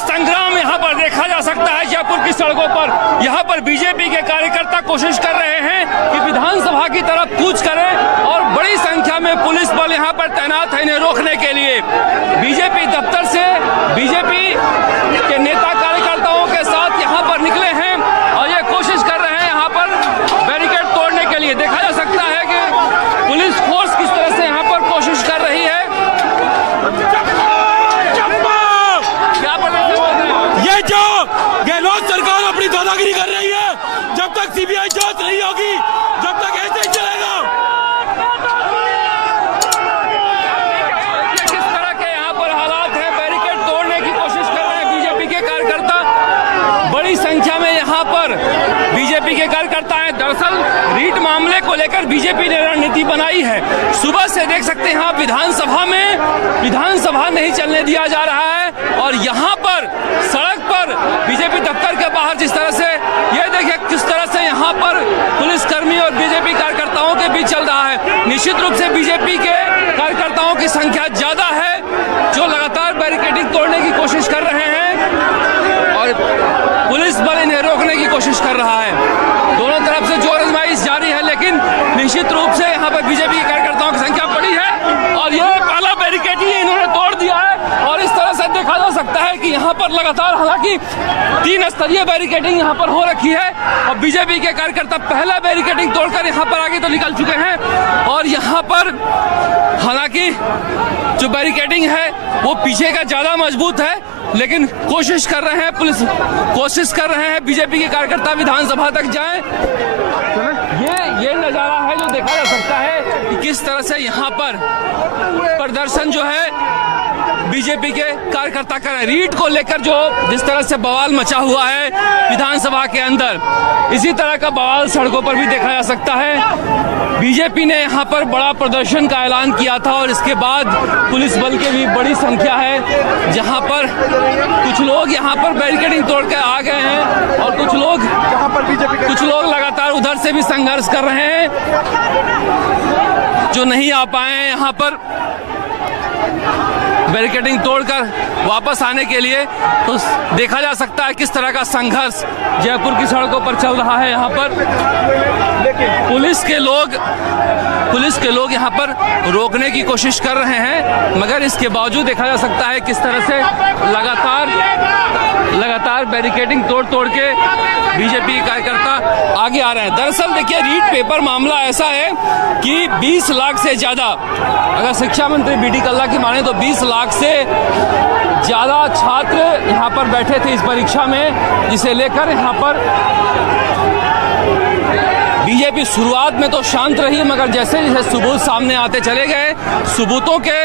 संग्राम यहाँ पर देखा जा सकता है जयपुर की सड़कों पर। यहाँ पर बीजेपी के कार्यकर्ता कोशिश कर रहे हैं कि विधानसभा की तरफ कूच करें और बड़ी संख्या में पुलिस बल यहाँ पर तैनात है इन्हें रोकने के लिए। बीजेपी दफ्तर से बीजेपी के नेता कार्यकर्ताओं के साथ यहाँ पर निकले हैं और ये कोशिश कर रहे हैं यहाँ पर बैरिकेड तोड़ने के लिए। देखा जा सकता है कि पुलिस फोर्स किस तरह से यहाँ पर कोशिश कर रही है। क्या ये जो गहलोत सरकार अपनी दादागिरी कर रही है, जब तक सीबीआई जांच नहीं होगी, जब तक ऐसे ही चलेगा। किस तरह के यहाँ पर हालात हैं, बैरिकेड तोड़ने की कोशिश कर रहे हैं बीजेपी के कार्यकर्ता। बड़ी संख्या में यहाँ पर बीजेपी के कार्यकर्ता हैं। दरअसल रीट मामले को लेकर बीजेपी ने रणनीति बनाई है। सुबह से देख सकते हैं आप विधानसभा नहीं चलने दिया जा रहा है और यहाँ पर सड़क पर बीजेपी दफ्तर के बाहर जिस तरह से ये देखिए किस तरह से यहाँ पर पुलिसकर्मी और बीजेपी कार्यकर्ताओं के बीच चल रहा है। निश्चित रूप से बीजेपी के कार्यकर्ताओं की संख्या ज्यादा है जो लगातार बैरिकेडिंग तोड़ने की कोशिश कर रहे हैं और पुलिस बल इन्हें रोकने की कोशिश कर रहा है। दोनों तरफ से जोर आजमाइश जारी है, लेकिन निश्चित रूप से यहाँ पर बीजेपी के कार्यकर्ताओं की संख्या बड़ी है और ये पहला बैरिकेड ही इन्होंने तोड़ दिया है। और इस तरह से देखा जा सकता है कि यहाँ पर लगातार हालांकि 3 स्तरीय बैरिकेडिंग यहाँ पर हो रखी है और बीजेपी के कार्यकर्ता पहला बैरिकेडिंग तोड़कर यहाँ पर आगे तो निकल चुके हैं और यहाँ पर हालांकि जो बैरिकेडिंग है वो पीछे का ज्यादा मजबूत है, लेकिन कोशिश कर रहे हैं पुलिस, कोशिश कर रहे हैं बीजेपी के कार्यकर्ता विधानसभा तक जाएं। ये नजारा है जो देखा जा सकता है कि किस तरह से यहाँ पर प्रदर्शन जो है बीजेपी के कार्यकर्ता कर रहे हैं। रीट को लेकर जो जिस तरह से बवाल मचा हुआ है विधानसभा के अंदर, इसी तरह का बवाल सड़कों पर भी देखा जा सकता है। बीजेपी ने यहाँ पर बड़ा प्रदर्शन का ऐलान किया था और इसके बाद पुलिस बल की भी बड़ी संख्या है, जहाँ पर कुछ लोग यहाँ पर बैरिकेडिंग तोड़ के आ गए हैं और कुछ लोग लगातार उधर से भी संघर्ष कर रहे हैं जो नहीं आ पाए हैं यहाँ पर बैरिकेडिंग तोड़कर वापस आने के लिए। तो देखा जा सकता है किस तरह का संघर्ष जयपुर की सड़कों पर चल रहा है। यहाँ पर पुलिस के लोग यहाँ पर रोकने की कोशिश कर रहे हैं, मगर इसके बावजूद देखा जा सकता है किस तरह से लगातार बैरिकेडिंग तोड़ के बीजेपी के कार्यकर्ता आगे आ रहे हैं। दरअसल देखिए रीट पेपर मामला ऐसा है कि 20 लाख से ज्यादा, अगर शिक्षा मंत्री बीडी कल्ला की माने तो 20 लाख से ज्यादा छात्र यहाँ पर बैठे थे इस परीक्षा में, जिसे लेकर यहाँ पर बीजेपी शुरुआत में तो शांत रही, मगर जैसे जैसे सबूत सामने आते चले गए, सबूतों के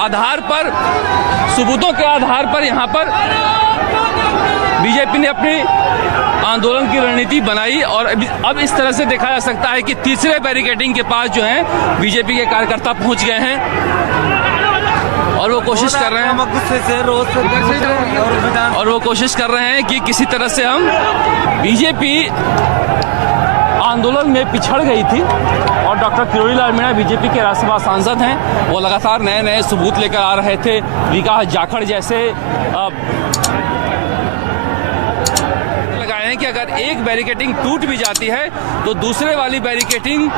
आधार पर यहाँ पर बीजेपी ने अपनी आंदोलन की रणनीति बनाई और अब इस तरह से देखा जा सकता है कि तीसरे बैरिकेडिंग के पास जो है बीजेपी के कार्यकर्ता पहुंच गए हैं और वो कोशिश कर रहे हैं कि किसी तरह से हम बीजेपी आंदोलन में पिछड़ गई थी और डॉक्टर किरोड़ी लाल मीणा बीजेपी के राज्यसभा सांसद हैं, वो लगातार नए सबूत लेकर आ रहे थे। विकास जाखड़ जैसे लगाए हैं कि अगर एक बैरिकेडिंग टूट भी जाती है तो दूसरे वाली बैरिकेडिंग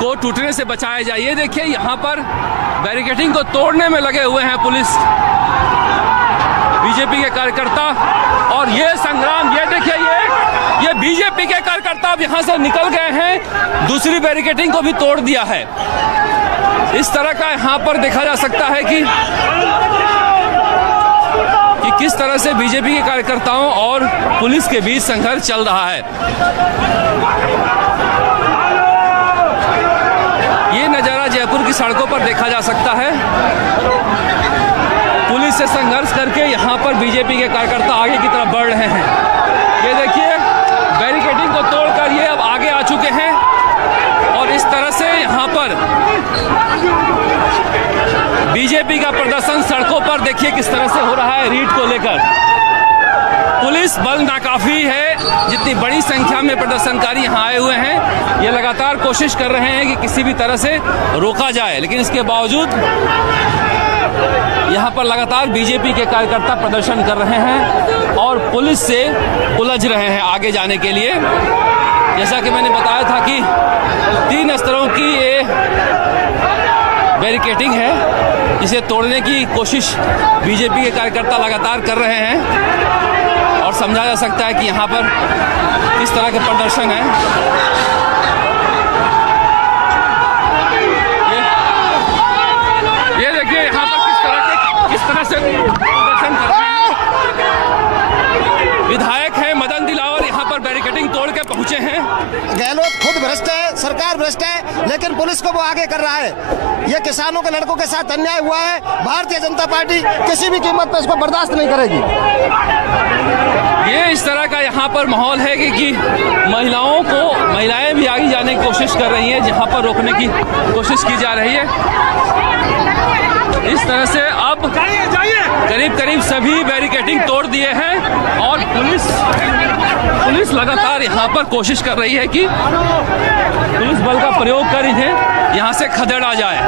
को टूटने से बचाया जाए। ये देखिए यहाँ पर बैरिकेडिंग को तोड़ने में लगे हुए हैं पुलिस बीजेपी के कार्यकर्ता और ये संग्राम, ये देखिए ये बीजेपी के कार्यकर्ता अब यहाँ से निकल गए हैं, दूसरी बैरिकेडिंग को भी तोड़ दिया है। इस तरह का यहाँ पर देखा जा सकता है कि किस तरह से बीजेपी के कार्यकर्ताओं और पुलिस के बीच संघर्ष चल रहा है। ये नजारा जयपुर की सड़कों पर देखा जा सकता है। पुलिस से संघर्ष करके यहाँ पर बीजेपी के कार्यकर्ता आगे की तरफ बढ़ रहे हैं। ये देखिए बैरिकेडिंग को तोड़कर ये अब आगे आ चुके हैं और इस तरह से यहाँ पर बीजेपी का प्रदर्शन सड़कों पर देखिए किस तरह से हो रहा है। रीट को लेकर पुलिस बल नाकाफी है, जितनी बड़ी संख्या में प्रदर्शनकारी यहाँ आए हुए हैं, ये लगातार कोशिश कर रहे हैं कि किसी भी तरह से रोका जाए, लेकिन इसके बावजूद यहाँ पर लगातार बीजेपी के कार्यकर्ता प्रदर्शन कर रहे हैं और पुलिस से उलझ रहे हैं आगे जाने के लिए। जैसा कि मैंने बताया था कि 3 स्तरों की ये बैरिकेडिंग है, जिसे तोड़ने की कोशिश बीजेपी के कार्यकर्ता लगातार कर रहे हैं और समझा जा सकता है कि यहाँ पर किस तरह के प्रदर्शन है। ये देखिए यहाँ पर किस तरह से प्रदर्शन कर रहे हैं। विधायक हैं मदन दिलावर, यहाँ पर बैरिकेडिंग तोड़ के पहुंचे हैं। गहलोत खुद भ्रष्ट है, सरकार भ्रष्ट है, लेकिन पुलिस को वो आगे कर रहा है। ये किसानों के लड़कों के साथ अन्याय हुआ है। भारतीय जनता पार्टी किसी भी कीमत पर इसको बर्दाश्त नहीं करेगी। ये इस तरह का यहाँ पर माहौल है कि महिलाएं भी आगे जाने की कोशिश कर रही हैं, जहाँ पर रोकने की कोशिश की जा रही है। इस तरह से अब करीब सभी बैरिकेडिंग तोड़ दिए हैं और पुलिस लगातार यहाँ पर कोशिश कर रही है कि पुलिस बल का प्रयोग कर इन्हें यहाँ से खदेड़ा जाए।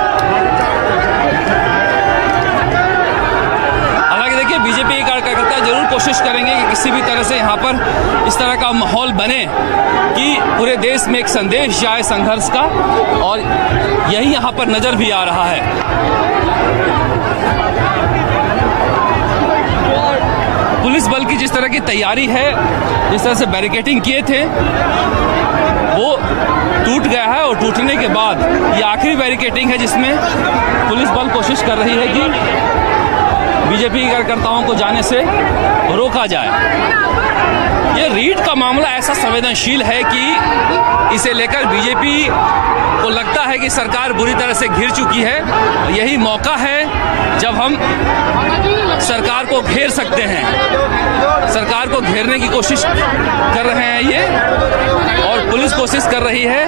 हालांकि देखिए बीजेपी के कार्यकर्ता जरूर कोशिश करेंगे कि किसी भी तरह से यहाँ पर इस तरह का माहौल बने कि पूरे देश में एक संदेश जाए संघर्ष का, और यही यहाँ पर नजर भी आ रहा है। पुलिस बल की जिस तरह की तैयारी है, जिस तरह से बैरिकेडिंग किए थे वो टूट गया है और टूटने के बाद ये आखिरी बैरिकेडिंग है जिसमें पुलिस बल कोशिश कर रही है कि बीजेपी के कार्यकर्ताओं को जाने से रोका जाए। ये रीट का मामला ऐसा संवेदनशील है कि इसे लेकर बीजेपी को लगता है कि सरकार बुरी तरह से घिर चुकी है। यही मौका है जब हम सरकार को घेर सकते हैं। सरकार को घेरने की कोशिश कर रहे हैं ये, और पुलिस कोशिश कर रही है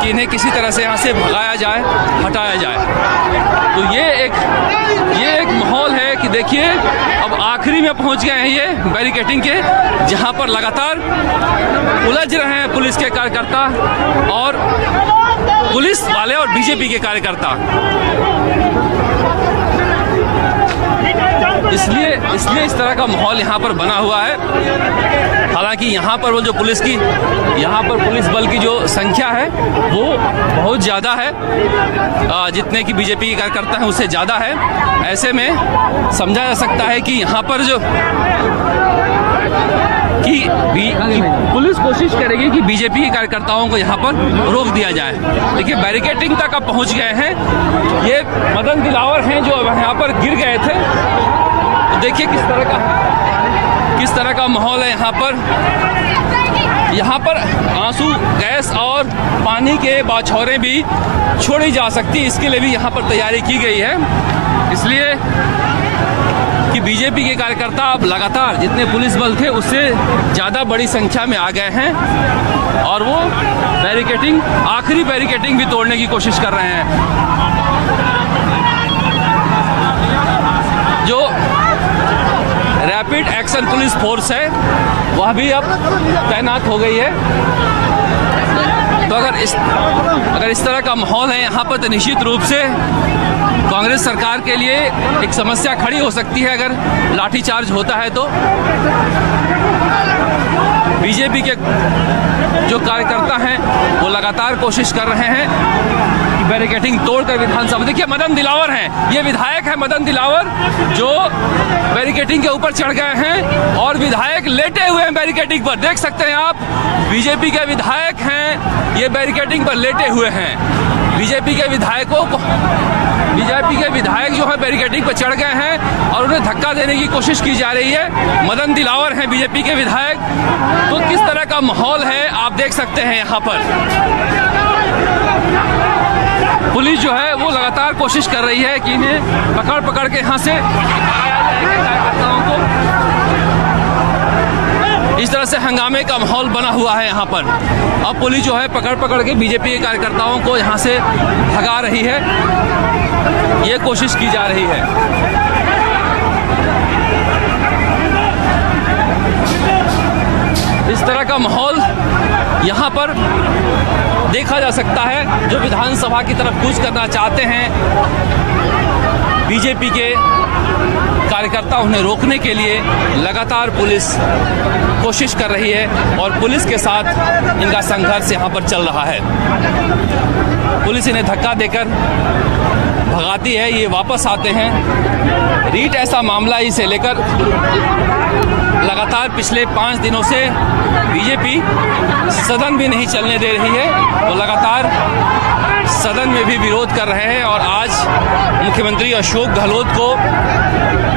कि इन्हें किसी तरह से यहाँ से भगाया जाए, हटाया जाए। तो ये एक माहौल है कि देखिए अब आखिरी में पहुंच गए हैं ये बैरिकेडिंग के, जहां पर लगातार उलझ रहे हैं पुलिस के कार्यकर्ता और पुलिस वाले और बीजेपी के कार्यकर्ता। इसलिए इस तरह का माहौल यहाँ पर बना हुआ है। हालांकि यहाँ पर वो जो पुलिस बल की जो संख्या है वो बहुत ज़्यादा है, जितने की बीजेपी के कार्यकर्ता हैं उससे ज़्यादा है। ऐसे में समझा जा सकता है कि यहाँ पर जो पुलिस कोशिश करेगी कि बीजेपी के कार्यकर्ताओं को यहाँ पर रोक दिया जाए। देखिए बैरिकेडिंग तक अब पहुँच गए हैं। ये मदन दिलावर हैं जो यहाँ पर गिर गए थे। देखिए किस तरह का माहौल है यहाँ पर आंसू गैस और पानी के बौछारें भी छोड़ी जा सकती, इसके लिए भी यहाँ पर तैयारी की गई है। इसलिए कि बीजेपी के कार्यकर्ता अब लगातार जितने पुलिस बल थे उससे ज़्यादा बड़ी संख्या में आ गए हैं और वो आखिरी बैरिकेडिंग भी तोड़ने की कोशिश कर रहे हैं। जो रैपिड एक्शन पुलिस फोर्स है वह भी अब तैनात हो गई है। तो अगर इस तरह का माहौल है यहाँ पर तो निश्चित रूप से कांग्रेस सरकार के लिए एक समस्या खड़ी हो सकती है। अगर लाठीचार्ज होता है तो बीजेपी के जो कार्यकर्ता हैं वो लगातार कोशिश कर रहे हैं कि बैरिकेडिंग तोड़कर विधानसभा। देखिए मदन दिलावर हैं, ये विधायक है मदन दिलावर जो बैरिकेडिंग के ऊपर चढ़ गए हैं और विधायक लेटे हुए हैं बैरिकेडिंग पर। देख सकते हैं आप, बीजेपी के विधायक हैं ये बैरिकेडिंग पर लेटे हुए हैं। बीजेपी के विधायक जो है बैरिकेडिंग पर चढ़ गए हैं और उन्हें धक्का देने की कोशिश की जा रही है। मदन दिलावर हैं बीजेपी के विधायक। तो किस तरह का माहौल है आप देख सकते हैं यहाँ पर। पुलिस जो है वो लगातार कोशिश कर रही है कि इन्हें पकड़ के यहाँ से कार्यकर्ताओं को। इस तरह से हंगामे का माहौल बना हुआ है यहाँ पर। अब पुलिस जो है पकड़ के बीजेपी के कार्यकर्ताओं को यहाँ से भगा रही है, ये कोशिश की जा रही है। इस तरह का माहौल यहाँ पर देखा जा सकता है। जो विधानसभा की तरफ कूच करना चाहते हैं बीजेपी के कार्यकर्ता उन्हें रोकने के लिए लगातार पुलिस कोशिश कर रही है और पुलिस के साथ इनका संघर्ष यहाँ पर चल रहा है। पुलिस इन्हें धक्का देकर भगाती है, ये वापस आते हैं। रीट ऐसा मामला इसे लेकर लगातार पिछले 5 दिनों से बीजेपी सदन भी नहीं चलने दे रही है, वो लगातार सदन में भी विरोध कर रहे हैं। और आज मुख्यमंत्री अशोक गहलोत को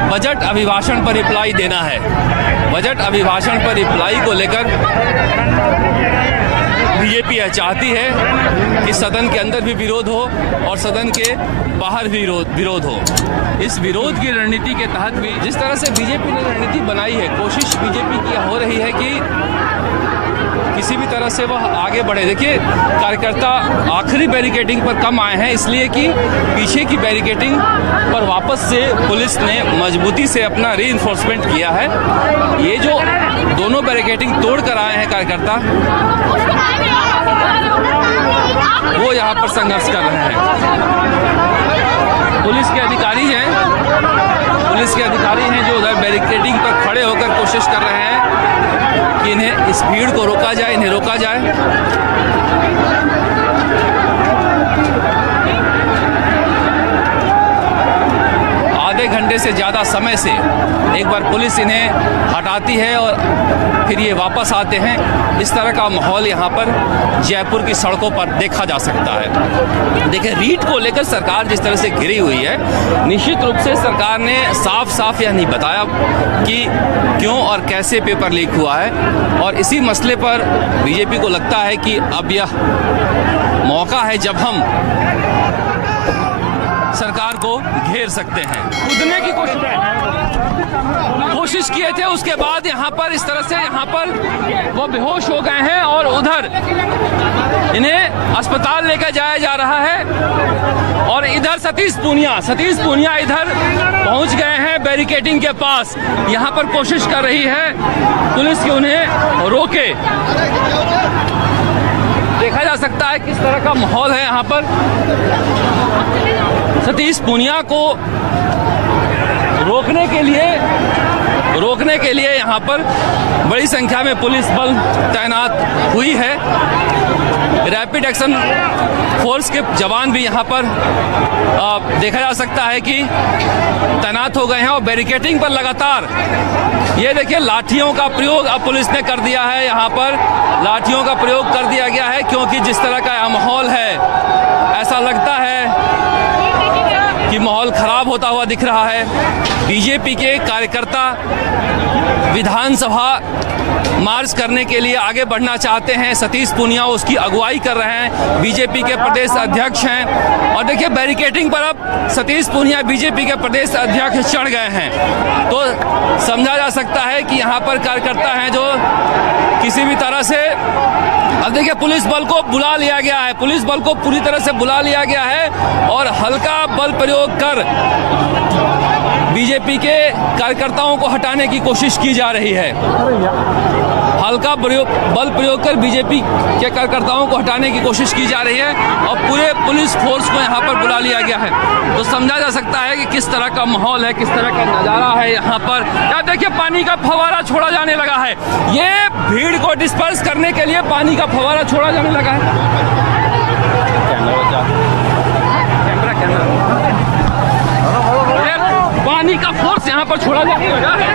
बजट अभिभाषण पर रिप्लाई देना है। बजट अभिभाषण पर रिप्लाई को लेकर बीजेपी यह चाहती है कि सदन के अंदर भी विरोध हो और सदन के बाहर भी विरोध हो। इस विरोध की रणनीति के तहत भी जिस तरह से बीजेपी ने रणनीति बनाई है, कोशिश बीजेपी की हो रही है कि किसी भी तरह से वह आगे बढ़े। देखिए, कार्यकर्ता आखिरी बैरिकेडिंग पर कम आए हैं, इसलिए कि पीछे की बैरिकेडिंग पर वापस से पुलिस ने मजबूती से अपना रीइंफोर्समेंट किया है। ये जो दोनों बैरिकेडिंग तोड़ कर आए हैं कार्यकर्ता, वो यहाँ पर संघर्ष कर रहे हैं। पुलिस के अधिकारी हैं जो उधर बैरिकेडिंग पर खड़े होकर कोशिश कर रहे हैं कि इन्हें इस भीड़ को रोका जाए, इन्हें रोका जाए। आधे घंटे से ज़्यादा समय से एक बार पुलिस इन्हें हटाती है और फिर ये वापस आते हैं। इस तरह का माहौल यहाँ पर जयपुर की सड़कों पर देखा जा सकता है। देखिए, रीट को लेकर सरकार जिस तरह से घिरी हुई है, निश्चित रूप से सरकार ने साफ साफ यह नहीं बताया कि क्यों और कैसे पेपर लीक हुआ है। और इसी मसले पर बीजेपी को लगता है कि अब यह मौका है जब हम सरकार को घेर सकते हैं। कूदने की कोशिश किए थे, उसके बाद यहाँ पर इस तरह से यहाँ पर वो बेहोश हो गए हैं और उधर इन्हें अस्पताल लेकर जाया जा रहा है। और इधर सतीश पूनिया इधर पहुंच गए हैं बैरिकेडिंग के पास। यहाँ पर कोशिश कर रही है पुलिस कि उन्हें रोके। देखा जा सकता है किस तरह का माहौल है यहाँ पर। सतीश पूनिया को रोकने के लिए यहाँ पर बड़ी संख्या में पुलिस बल तैनात हुई है। रैपिड एक्शन फोर्स के जवान भी यहाँ पर देखा जा सकता है कि तैनात हो गए हैं और बैरिकेडिंग पर लगातार ये देखिए लाठियों का प्रयोग अब पुलिस ने कर दिया है। यहाँ पर लाठियों का प्रयोग कर दिया गया है क्योंकि जिस तरह का माहौल है, ऐसा लगता है कि माहौल खराब होता हुआ दिख रहा है। बीजेपी के कार्यकर्ता विधानसभा मार्च करने के लिए आगे बढ़ना चाहते हैं। सतीश पूनिया उसकी अगुवाई कर रहे हैं, बीजेपी के प्रदेश अध्यक्ष हैं। और देखिए, बैरिकेडिंग पर अब सतीश पूनिया बीजेपी के प्रदेश अध्यक्ष चढ़ गए हैं, तो समझा जा सकता है कि यहाँ पर कार्यकर्ता हैं जो किसी भी तरह से, अब देखिए पुलिस बल को बुला लिया गया है, पुलिस बल को पूरी तरह से बुला लिया गया है और हल्का बल प्रयोग कर बीजेपी के कार्यकर्ताओं को हटाने की कोशिश की जा रही है। हल्का बल प्रयोग कर बीजेपी के कार्यकर्ताओं को हटाने की कोशिश की जा रही है और पूरे पुलिस फोर्स को यहाँ पर बुला लिया गया है। तो समझा जा सकता है कि किस तरह का माहौल है, किस तरह का नज़ारा है यहाँ पर। क्या देखिए, पानी का फव्वारा छोड़ा जाने लगा है। ये भीड़ को डिस्पर्स करने के लिए पानी का फव्वारा छोड़ा जाने लगा है। पानी का फोर्स यहाँ पर छोड़ा जाने लगा है,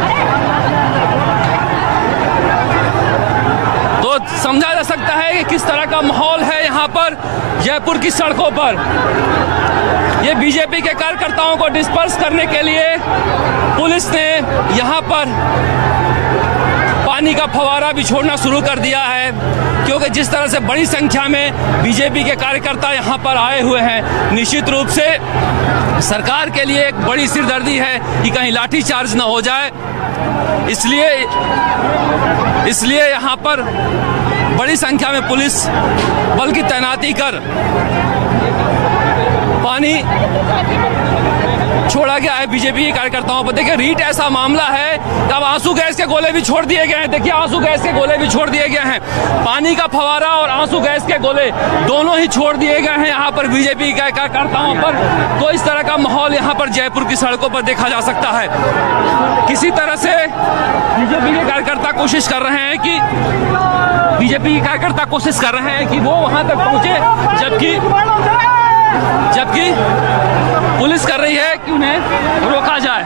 तो समझा जा सकता है कि किस तरह का माहौल है यहाँ पर जयपुर की सड़कों पर। ये बीजेपी के कार्यकर्ताओं को डिस्पर्स करने के लिए पुलिस ने यहाँ पर पानी का फव्वारा भी छोड़ना शुरू कर दिया है, क्योंकि जिस तरह से बड़ी संख्या में बीजेपी के कार्यकर्ता यहाँ पर आए हुए हैं, निश्चित रूप से सरकार के लिए एक बड़ी सिरदर्दी है कि कहीं लाठीचार्ज न हो जाए। इसलिए यहाँ पर बड़ी संख्या में पुलिस बल की तैनाती कर छोड़ा गया है बीजेपी के कार्यकर्ताओं पर। देखिए रीट ऐसा मामला है कि अब आंसू गैस के गोले भी छोड़ दिए गए हैं। देखिए आंसू गैस के गोले भी छोड़ दिए गए हैं, पानी का फवारा और आंसू गैस के गोले दोनों ही छोड़ दिए गए हैं यहाँ पर बीजेपी के कार्यकर्ताओं पर। तो इस तरह का माहौल यहाँ पर जयपुर की सड़कों पर देखा जा सकता है। किसी तरह से बीजेपी के कार्यकर्ता कोशिश कर रहे हैं कि वो वहां तक पहुंचे, जबकि पुलिस कर रही है कि उन्हें रोका जाए।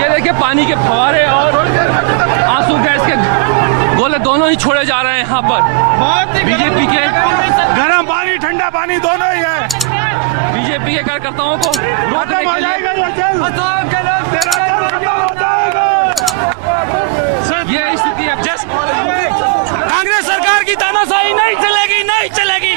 ये देखिए पानी के फव्वारे और आंसू गैस के गोले दोनों ही छोड़े जा रहे हैं यहाँ पर। बीजेपी के गर्म पानी ठंडा पानी दोनों ही है। बीजेपी के कार्यकर्ताओं को रोकने के लिए ये स्थिति है। कांग्रेस सरकार की तानाशाही नहीं चलेगी, नहीं चलेगी।